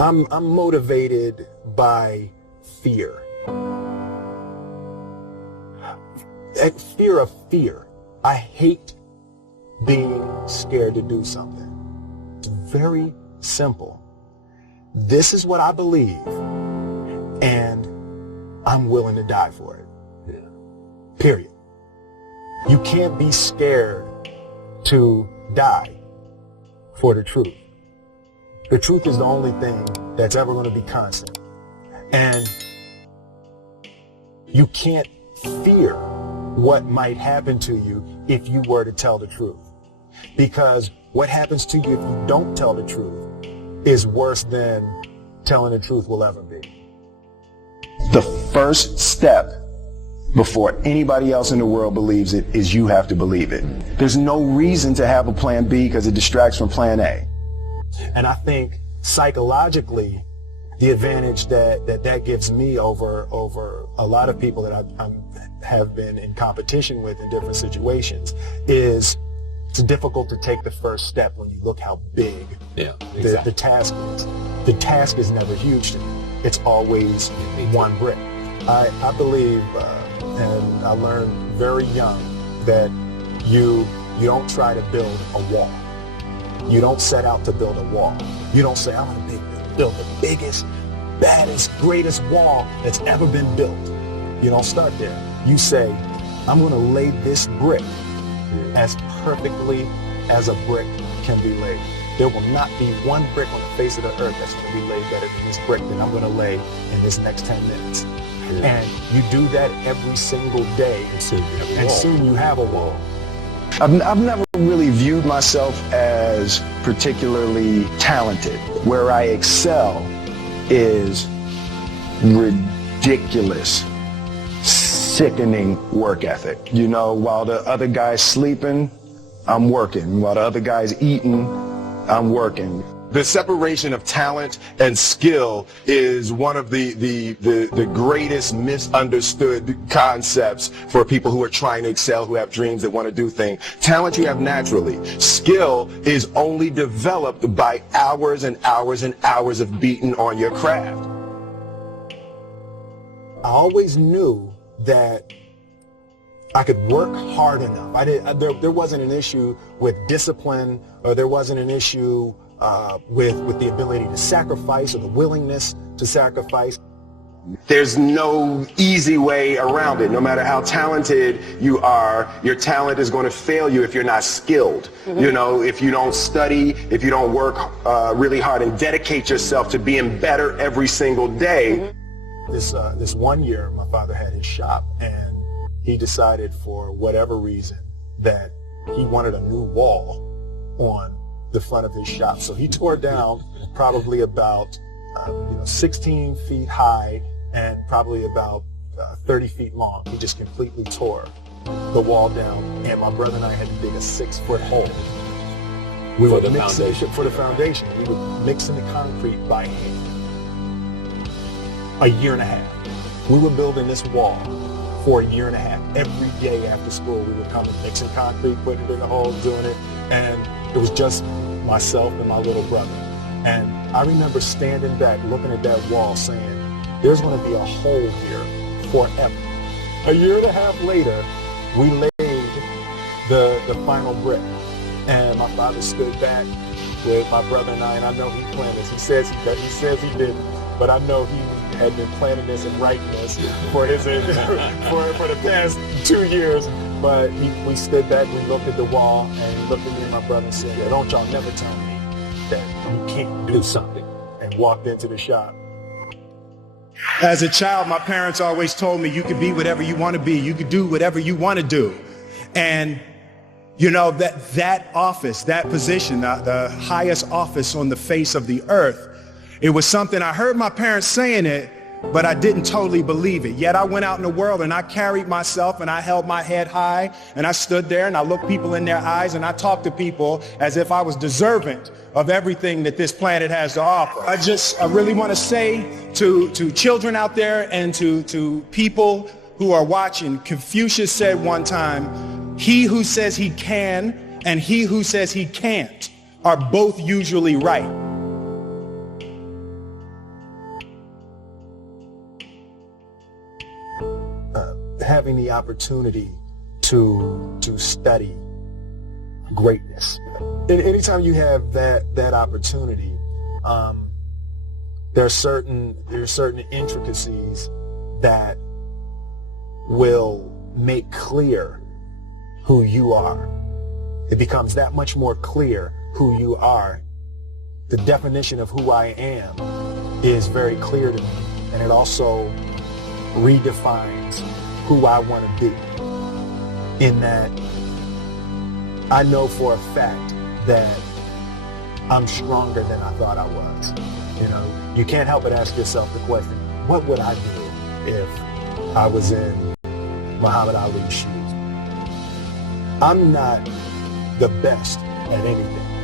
I'm motivated by fear. Fear of fear. I hate being scared to do something. It's very simple. This is what I believe, and I'm willing to die for it. Yeah. Period. You can't be scared to die for the truth. The truth is the only thing that's ever going to be constant. And you can't fear what might happen to you if you were to tell the truth. Because what happens to you if you don't tell the truth is worse than telling the truth will ever be. The first step before anybody else in the world believes it is you have to believe it. There's no reason to have a plan B because it distracts from plan A. And I think psychologically, the advantage that gives me over a lot of people that I have been in competition with in different situations is it's difficult to take the first step when you look how big the task is. The task is never huge to me. It's always one brick. I believe, and I learned very young, that you don't try to build a wall. You don't set out to build a wall. You don't say, I'm going to build the biggest, baddest, greatest wall that's ever been built. You don't start there. You say, I'm going to lay this brick as perfectly as a brick can be laid. There will not be one brick on the face of the earth that's going to be laid better than this brick that I'm going to lay in this next 10 minutes. And you do that every single day, and soon you have a wall. I've never really viewed myself as particularly talented. Where I excel is ridiculous, sickening work ethic. You know, while the other guy's sleeping, I'm working. While the other guy's eating, I'm working. The separation of talent and skill is one of the greatest misunderstood concepts for people who are trying to excel, who have dreams, that want to do things. Talent you have naturally. Skill is only developed by hours and hours and hours of beating on your craft. I always knew that I could work hard enough. There wasn't an issue with discipline, or there wasn't an issue with the ability to sacrifice or the willingness to sacrifice. There's no easy way around it. No matter how talented you are, your talent is going to fail you if you're not skilled. You know, if you don't study, if you don't work really hard and dedicate yourself to being better every single day. This one year, my father had his shop, and he decided for whatever reason that he wanted a new wall on the front of his shop. So he tore down probably about 16 feet high and probably about 30 feet long. He just completely tore the wall down, and my brother and I had to dig a 6-foot hole. For the foundation. We were mixing the concrete by hand. A year and a half. We were building this wall for a year and a half. Every day after school, we would come and mixing concrete, putting it in the hole, doing it, and it was just myself and my little brother. And I remember standing back, looking at that wall, saying, there's going to be a hole here forever. A year and a half later, we laid the final brick. And my father stood back with my brother and I know he planned this. He says he didn't, but I know he had been planning this and writing this for the past 2 years. But we stood back, we looked at the wall, and he looked at me and my brother and said, yeah, don't y'all never tell me that you can't do something, and walked into the shop. As a child, my parents always told me you could be whatever you want to be. You could do whatever you want to do. And you know, that office, that position, the highest office on the face of the earth, it was something I heard my parents saying it, but I didn't totally believe it. Yet I went out in the world and I carried myself and I held my head high and I stood there and I looked people in their eyes and I talked to people as if I was deserving of everything that this planet has to offer. I really want to say to children out there and to people who are watching, Confucius said one time, he who says he can and he who says he can't are both usually right. having the opportunity to study greatness. And anytime you have that opportunity, there are certain intricacies that will make clear who you are. It becomes that much more clear who you are. The definition of who I am is very clear to me, and it also redefines who I want to be, in that I know for a fact that I'm stronger than I thought I was. You know, you can't help but ask yourself the question, what would I do if I was in Muhammad Ali's shoes? I'm not the best at anything.